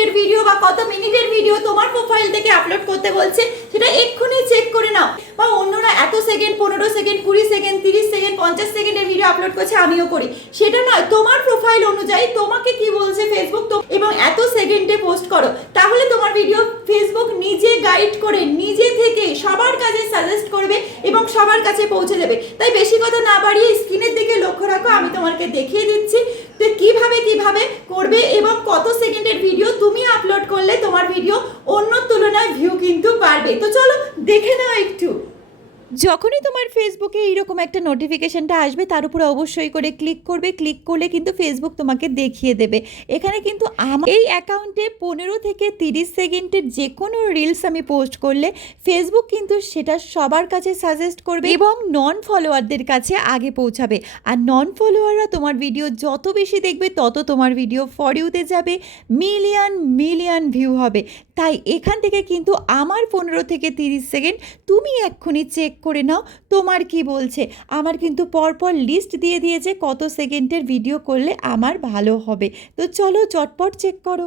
সেকেন্ডের ভিডিও বা কত মিনিটের ভিডিও তোমার প্রোফাইল থেকে আপলোড করতে বলছে সেটা এক্ষুনি চেক করে নাও। বা অন্যরা এত সেকেন্ড, 15 সেকেন্ড, 20 সেকেন্ড, 30 সেকেন্ড, 50 সেকেন্ডের ভিডিও আপলোড করছে, আমিও করি, সেটা নয়, তোমার প্রোফাইল অনুযায়ী তোমাকে কি বলছে ফেসবুক এবং এত সেকেন্ডে পোস্ট করো, তাহলে তোমার ভিডিও ফেসবুক নিজে গাইড করে নিজে থেকে সবার কাছে সাজেস্ট করবে এবং সবার কাছে পৌঁছে দেবে। তাই বেশি কথা না বাড়িয়ে স্ক্রিনের দিকে লক্ষ্য রাখো, আমি তোমাকে দেখিয়ে দিচ্ছি তো কিভাবে করবে এবং কত সেকেন্ডের ভিডিও তুমি আপলোড করলে তোমার ভিডিও অন্য তুলনায় ভিউ কিন্তু বাড়বে। তো চলো দেখে নাও একটু। যখনই তোমার ফেসবুকে এইরকম একটা নোটিফিকেশনটা আসবে তার উপরে অবশ্যই করে ক্লিক করবে। ক্লিক করলে কিন্তু ফেসবুক তোমাকে দেখিয়ে দেবে। এখানে কিন্তু আমার এই অ্যাকাউন্টে 15 থেকে 30 সেকেন্ডের যে কোনো রিলস আমি পোস্ট করলে ফেসবুক কিন্তু সেটা সবার কাছে সাজেস্ট করবে এবং নন ফলোয়ারদের কাছে আগে পৌঁছাবে। আর নন ফলোয়াররা তোমার ভিডিও যত বেশি দেখবে তত তোমার ভিডিও ফর ইউতে যাবে, মিলিয়ন মিলিয়ন ভিউ হবে। তাই এখান থেকে কিন্তু আমার 15 থেকে 30 সেকেন্ড তুমি এক্ষুনি চেক করে নাও তোমার কি বলছে। আমার কিন্তু পরপর লিস্ট দিয়ে দিয়েছে কত সেকেন্ডের ভিডিও করলে আমার ভালো হবে। তো চলো চটপট চেক করো।